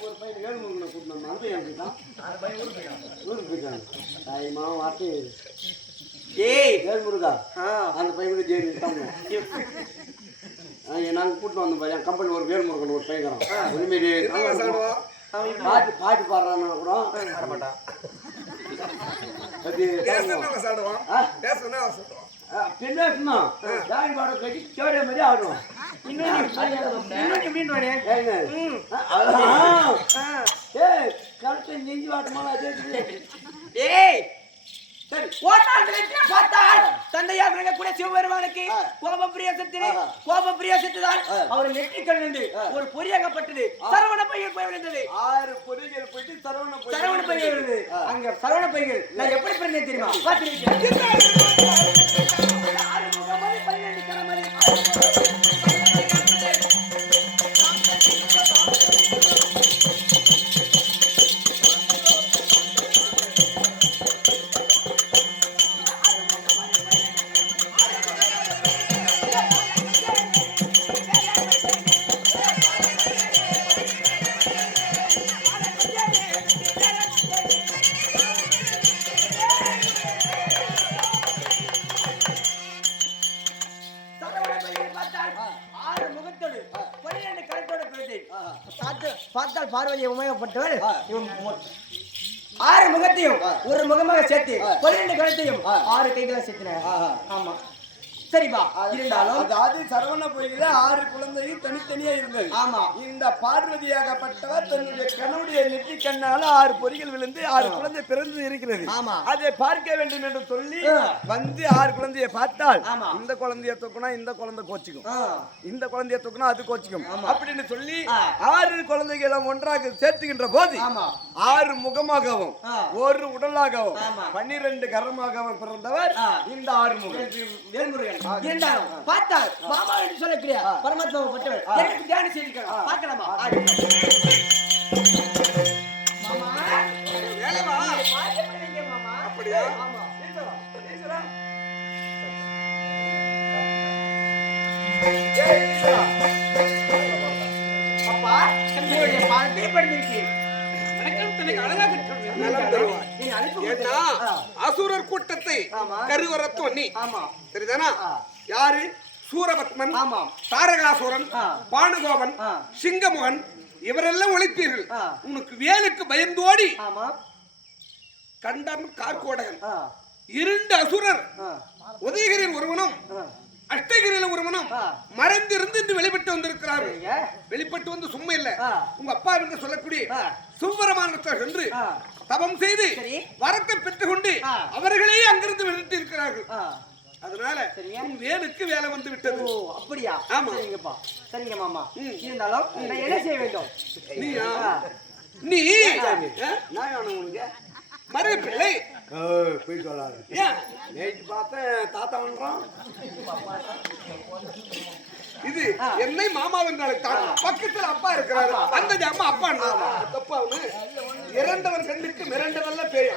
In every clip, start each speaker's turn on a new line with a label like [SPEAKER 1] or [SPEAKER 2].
[SPEAKER 1] ஒரு பையன் வேலுமுருகனை கூட்டிட்டு வந்தோம். அந்த எனக்கு தான். ஊருக்கு போயிட்டாங்க. தாய் மாமன் வாட்டி,
[SPEAKER 2] ஏய்.
[SPEAKER 1] வேல்முருகா
[SPEAKER 2] ஆ,
[SPEAKER 1] அந்த பையனுக்கு ஜெயிலு நாங்கள் கூட்டிட்டு வந்தோம் பையன் கம்பெனி ஒரு வேல்முருகன் ஒரு பையன்
[SPEAKER 2] அவன்
[SPEAKER 1] பாட்டு பாட்டு பாடுறான்னா கூட. அது ஆ? ஆ, பின்னாடினா, தாய் ஏய், நெஞ்சு வாட்டமாலாம்
[SPEAKER 2] ஏய் சரி ஓட்டாண்டு பார்த்தால் தந்தையாக விளங்கக்கூடிய சிவபெருமானுக்கு கோப பிரியாசத்திலே கோப அவர் நெற்றி கண்டு ஒரு பொறியாகப்பட்டது சரவண பையல் போய் விழுந்தது
[SPEAKER 1] ஆறு பொறிகள் போயிட்டு சரவண
[SPEAKER 2] சரவண பையல் விழுந்தது அங்க சரவண பையல் நான் எப்படி பிறந்தேன் தெரியுமா பார்த்திருக்கேன் இவன் மொ- ஆறு முகத்தையும். ஒரு முகமாக சேர்த்து. பன்னிரண்டு கழுத்தையும். ஆறு கைகளை சேர்த்தின
[SPEAKER 1] ஆஹா.
[SPEAKER 2] ஆமா சரிப்பா இருந்தாலும்
[SPEAKER 1] அதாவது சரவண பொய்யில ஆறு குழந்தையும் தனித்தனியா இருந்தது
[SPEAKER 2] ஆமா
[SPEAKER 1] இந்த பார்வதியாகப்பட்டவர் தன்னுடைய கணவனுடைய நெற்றி கண்ணால ஆறு பொறிகள் விழுந்து ஆறு குழந்தை பிறந்து இருக்கிறது
[SPEAKER 2] ஆமா.
[SPEAKER 1] அதை பார்க்க வேண்டும் என்று சொல்லி. வந்து ஆறு குழந்தையை பார்த்தால். இந்த குழந்தைய தூக்குனா இந்த குழந்தை கோச்சிக்கும். இந்த குழந்தைய தூக்குனா அது கோச்சிக்கும். அப்படின்னு சொல்லி. ஆறு குழந்தைகளை ஒன்றாக சேர்த்துகின்ற போது ஆறு முகமாகவும். ஒரு உடலாகவும். பன்னிரண்டு கரமாகவும் பிறந்தவர். இந்த ஆறு முகம்
[SPEAKER 2] இருந்தாலும் பார்த்தால் மாமா என்று சொல்லக்கூடிய பரமாத்மா பட்டவர் எனக்கு தியானம் செய்திருக்காங்க? பார்க்கலாமா? மாமா
[SPEAKER 1] அப்படியா?
[SPEAKER 2] ஆமா. அப்பா உங்களுடைய பாட்டை படித்திருக்கீர்
[SPEAKER 3] அசுரர் கூட்டத்தை
[SPEAKER 2] ஆமா.
[SPEAKER 3] கருவரத்து நீ. சரிதானா. யாரு? சூரபத்மன். தாரகாசுரன். பானுகோபன். சிங்கமுகன் இவரெல்லாம் ஒழித்தீர்கள்
[SPEAKER 2] ஆ.
[SPEAKER 3] உனக்கு வேலுக்கு பயந்தோடி.
[SPEAKER 2] ஆமா.
[SPEAKER 3] கண்டன் கார்கோடகன் இரண்டு அசுரர்.
[SPEAKER 2] ஆ.
[SPEAKER 3] உதயகிரியில் ஒருவனும் அஷ்டகிரியில் ஒருவனும்
[SPEAKER 2] ஆ.
[SPEAKER 3] மறைந்திருந்து இன்று வெளிப்பட்டு வந்திருக்கிறார்கள்
[SPEAKER 2] சரிங்க.
[SPEAKER 3] வெளிப்பட்டு வந்து சும்மா இல்ல. உங்க அப்பா என்று சொல்லக்கூடிய. சுப்பரமானத்தை சென்று
[SPEAKER 2] ஆ.
[SPEAKER 3] தவம் செய்து. வரத்தை பெற்றுக்கொண்டு. அவர்களே அங்கிருந்து விரட்டி இருக்கிறார்கள் அதனால. உன் வேலுக்கு வேலை வந்து விட்டது
[SPEAKER 2] ஓ அப்படியா
[SPEAKER 3] ஆமா.
[SPEAKER 2] சரிங்கப்பா சரிங்க மாமா. இருந்தாலும் நான் என்ன செய்ய வேண்டும்
[SPEAKER 3] நீயா. நீ
[SPEAKER 1] நான் உனக்கு
[SPEAKER 3] மறை பிள்ளை
[SPEAKER 1] போயிட்டு வராது
[SPEAKER 3] ஏன்
[SPEAKER 1] வந்தான்
[SPEAKER 3] இது என்னை மாமாவின் அழைத்தான் பக்கத்துல அப்பா இருக்கிறாரு. அந்த அம்மா அப்பா தப்பா அவனு. இறந்தவன் கண்ணுக்கு மிரண்டவல்ல பேய்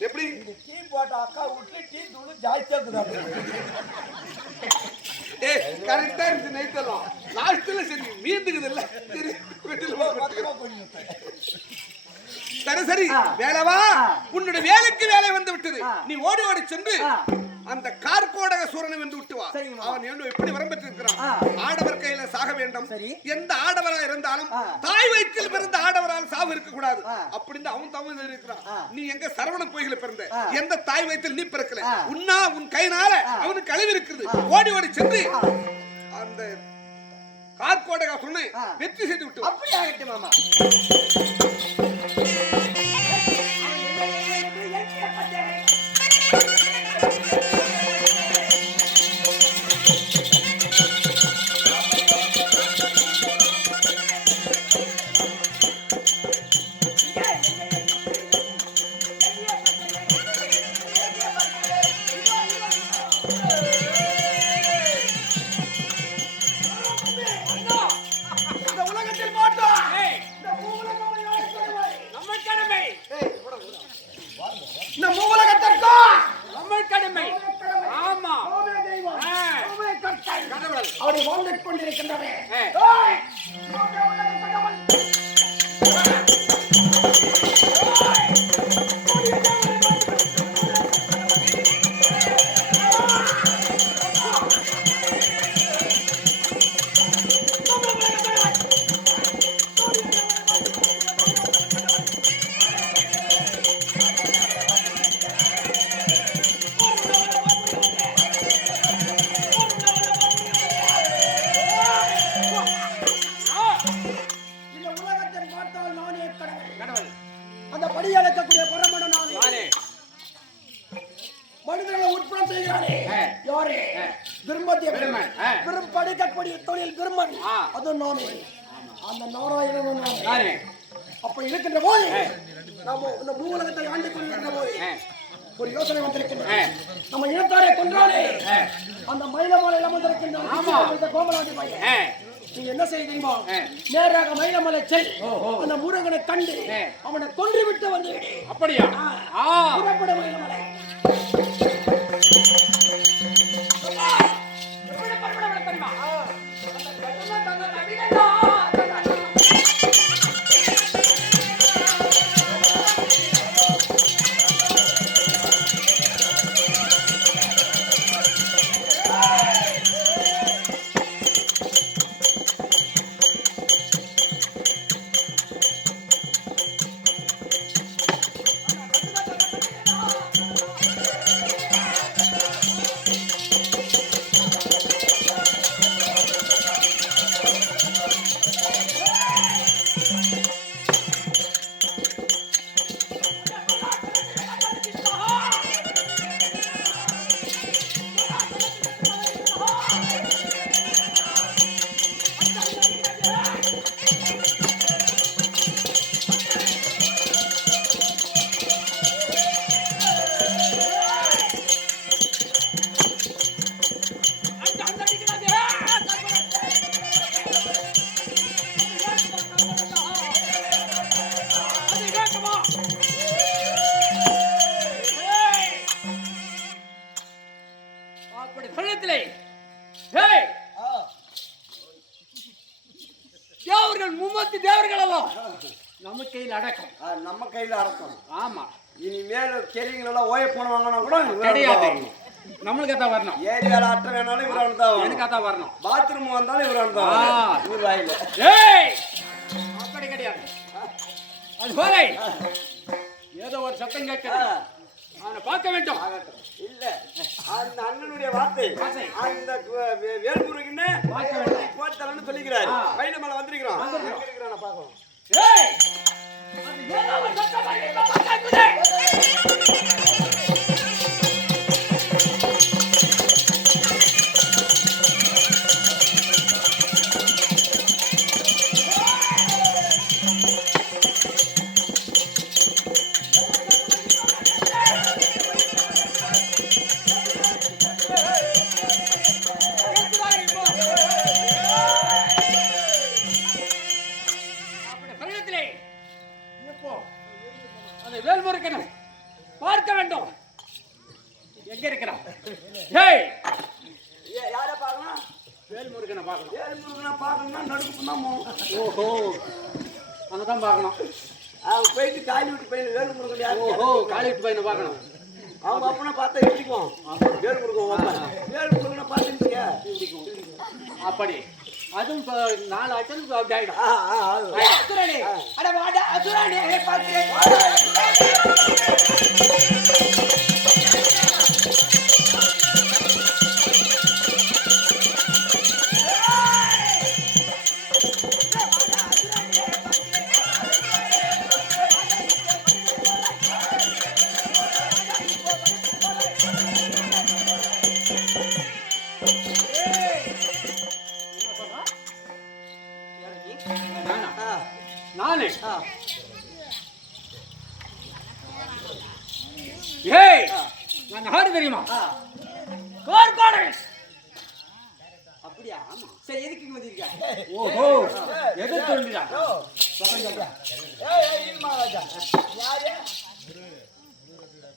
[SPEAKER 3] எப்படி?
[SPEAKER 1] டீ போட்ட அக்கா வீட்டுல டீ தூள் ஜாஸ்தியா இருக்குதா
[SPEAKER 3] ஏ கரெக்டா இருந்து நைட்டெல்லாம் லாஸ்ட்ல சரி மீண்டுக்குது இல்ல. சரி வீட்டுல. சரி. வேலைவா உன்னுடைய வேலைக்கு வேலை வந்து விட்டது. நீ ஓடி ஓடி சென்று. அந்த கார்கோடக சூரனை வந்து விட்டு வா. அவன் என்ன எப்படி வரம்பெற்றிருக்கிறான். ஆடவர் கையில சாக வேண்டும். எந்த ஆடவரா இருந்தாலும். தாய் வயிற்றில் பிறந்த ஆடவரால் சாவு இருக்க கூடாது. அப்படின்னு அவன் தமிழ் இருக்கிறான். நீ எங்க சரவண கோயில பிறந்த. எந்த தாய் வயிற்றில் நீ பிறக்கல. உன்னா உன் கைனால
[SPEAKER 2] ஆ.
[SPEAKER 3] அவனுக்கு கழிவு இருக்குது ஓடி ஓடி சென்று. அந்த கார்கோடக சொன்ன
[SPEAKER 2] ஆ.
[SPEAKER 3] வெற்றி செய்து விட்டு.
[SPEAKER 2] அப்படி ஆகட்டும் மாமா ஏய்! அந்த படியளக்கக்கூடிய பரமன நானே மனிதர்களை உற்பத்தி செய்கிறானே. யாரே. விரும்பத்திய
[SPEAKER 1] பிரம்மன். ஆ.
[SPEAKER 2] விரும் படிக்கக்கூடிய தொழில் பிரம்மன்
[SPEAKER 1] ஆ.
[SPEAKER 2] அது நானே அந்த நாராயணனும் நானே அப்ப இருக்கின்ற போது நாம இந்த பூவுலகத்தை ஆண்டு கொண்டிருக்கிற போது. ஒரு யோசனை வந்திருக்கின்றது
[SPEAKER 1] ஆ.
[SPEAKER 2] நம்ம இனத்தாரை கொன்றானே
[SPEAKER 1] ஆ.
[SPEAKER 2] அந்த மயிலமலையில் அமர்ந்திருக்கின்ற
[SPEAKER 1] ஆமா.
[SPEAKER 2] இந்த கோமலாண்டி பையன். நீங்க என்ன
[SPEAKER 1] ஆ.
[SPEAKER 2] நேராக மயிலமலை செல். அந்த முருகனை கண்டு. அவனை கொன்று விட்டு வந்து.
[SPEAKER 1] அப்படியா
[SPEAKER 2] புறப்பட மயிலமலை
[SPEAKER 1] செடிங்களெல்லாம் ஓய போனவாங்கன்னா கூட
[SPEAKER 4] கிடையாது. நம்மளுக்கு தான் வரணும்.
[SPEAKER 1] ஏரியால அட்டை வேணாலும் இவரால் தான்.
[SPEAKER 4] எனக்கு தான் வரணும்.
[SPEAKER 1] பாத்ரூம் வந்தாலும் இவரால் தான். இவர் வாயில.
[SPEAKER 4] ஏய்! அப்படி கிடையாது. அது போல ஏதோ ஒரு சத்தம் கேட்குது. அவனை பார்க்க வேண்டும்.
[SPEAKER 1] இல்ல. அந்த அண்ணனுடைய வார்த்தை. அந்த வே- வே- வேல்முருகன்னு
[SPEAKER 4] பார்க்க வேண்டும்.
[SPEAKER 1] போட்டு தரேன்னு சொல்லிக்கிறாரு.
[SPEAKER 4] ஆ.
[SPEAKER 1] வயல மேல வந்திருக்கிறான். எங்க இருக்கிறான Thank you.
[SPEAKER 4] ஓஹோ காலேஜ் பையனை பார்க்கணும்.
[SPEAKER 1] அவங்க அப்பனை பார்த்தா எப்படிக்கும் வேல்முருகன் அப்பன். வேல்முருகனை பார்த்துருக்கீங்க
[SPEAKER 4] அப்படி. அதுவும் இப்ப நாலு ஆச்சு அப்படி ஆயிடும்.
[SPEAKER 1] ஆ ஆ ஆ.
[SPEAKER 2] அசுரனே. அட வாடா அசுரனே. பார்க்கிறேன்
[SPEAKER 4] நானா? ஏய் நான் யாரு தெரியுமா. கோர்கோடை
[SPEAKER 2] அப்படியா ஆமா சரி எதுக்கு வந்திருக்க
[SPEAKER 4] ஓஹோ எது சொல்லுடா
[SPEAKER 1] ஏய். யாரு?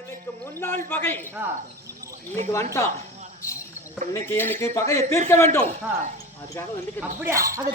[SPEAKER 3] எனக்கு முன்னாள் பகை இன்னைக்கு வந்துட்டான். இன்னைக்கு எனக்கு பகையை தீர்க்க வேண்டும். அதுக்காக வந்து
[SPEAKER 2] அப்படியா? அந்த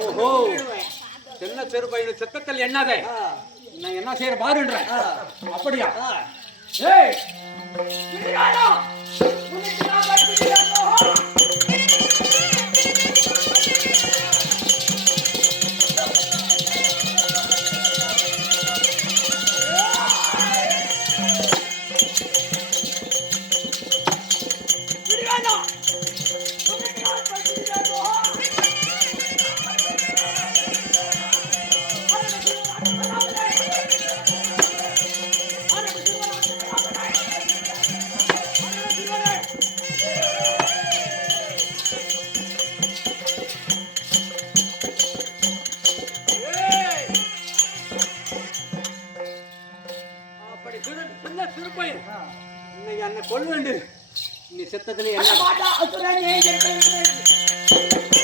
[SPEAKER 3] ஓஹோ. சின்ன சிறு பையன் சித்தத்தில் எண்ணாதே நான் என்ன செய்யற பாருன்றேன் அப்படியா? ஏய்.
[SPEAKER 2] என் எப்ப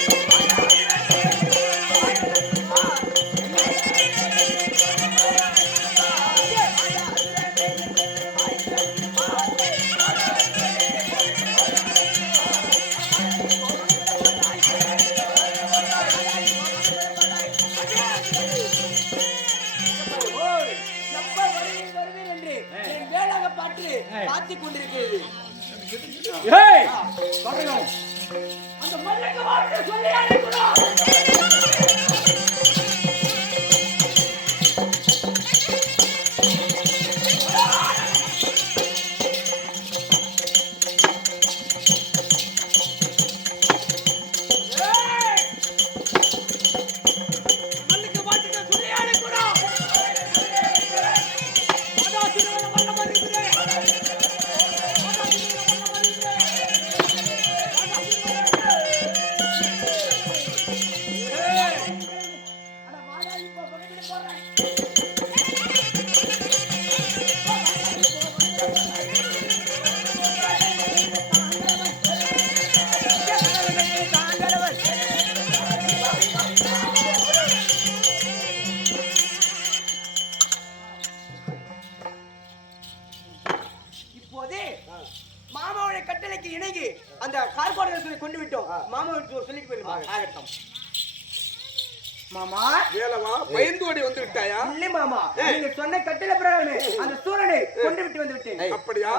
[SPEAKER 2] நீங்க சொன்ன கட்டளை பிரகாரமே அந்த சூரனை கொண்டு விட்டு வந்து விட்டேன்.
[SPEAKER 3] அப்படியா?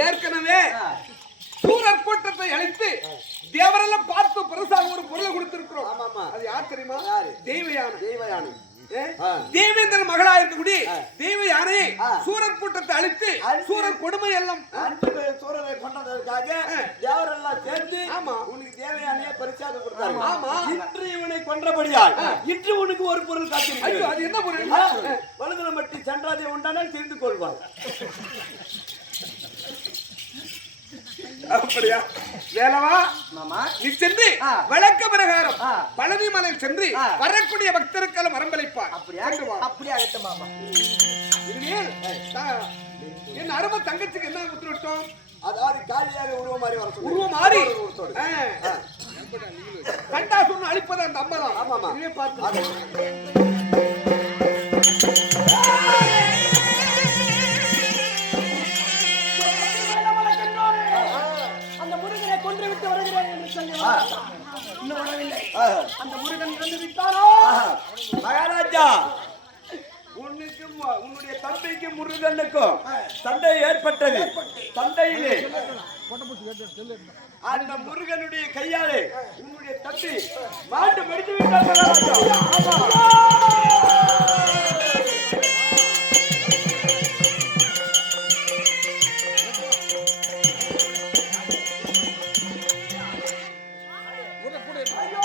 [SPEAKER 3] ஏற்கனவே சூரர் கூட்டத்தை அழைத்து தேவரெல்லாம் பார்த்து பெருசாக ஒரு பொருளை கொடுத்திருக்கிறோம். அது யார் தெரியுமா?
[SPEAKER 1] யாரு?
[SPEAKER 3] தெய்வயான
[SPEAKER 1] தெய்வயானி ஆ.
[SPEAKER 3] தேவேந்திரன் மகளா இருக்கக்கூடிய தேவ யானையை
[SPEAKER 1] ஆ.
[SPEAKER 3] சூரர் கூட்டத்தை அழித்து. சூரர் கொடுமை எல்லாம்
[SPEAKER 1] சூரரை கொண்டதற்காக தேவரெல்லாம் சேர்ந்து
[SPEAKER 3] ஆமா.
[SPEAKER 1] உனக்கு தேவையானைய பரிசாக கொடுத்தாங்க
[SPEAKER 3] ஆமா.
[SPEAKER 1] இன்று இவனை கொன்றபடியால் இன்று உனக்கு ஒரு பொருள்
[SPEAKER 3] ஐயோ
[SPEAKER 1] காத்திருக்கிறது
[SPEAKER 3] அது என்ன பொருள்?
[SPEAKER 1] வலதுல மட்டி சன்றாதை உண்டானால் தெரிந்து கொள்வார்
[SPEAKER 3] அப்படியா? வேலவா? நீ சென்று. வழக்க பிரகாரம். பழனி மலை சென்று. வரக்கூடிய பக்தருக்கெல்லாம் வரம்பளிப்பார்
[SPEAKER 2] அப்படியா? அப்படியே மாமா.
[SPEAKER 3] என் அருமை தங்கச்சிக்கு என்ன உத்தரவிட்டோம்
[SPEAKER 1] அதாவது காலியாக உருவம் மாதிரி வர
[SPEAKER 3] உருவம் மாறி. கண்டா சொன்னு அழிப்பது அந்த அம்மா தான்.
[SPEAKER 1] ஆமாமா.
[SPEAKER 3] இனிமே
[SPEAKER 2] இன்னும் வரவில்லை. அந்த முருகன் வந்து விட்டாரோ.
[SPEAKER 1] மகாராஜா உன்னுக்கும் உன்னுடைய தந்தைக்கும் முருகனுக்கும் சண்டை ஏற்பட்டது. சண்டையிலே. அந்த முருகனுடைய கையாலே உன்னுடைய தந்தை மாண்டு மடித்து விட்டார் மகாராஜா. Amen.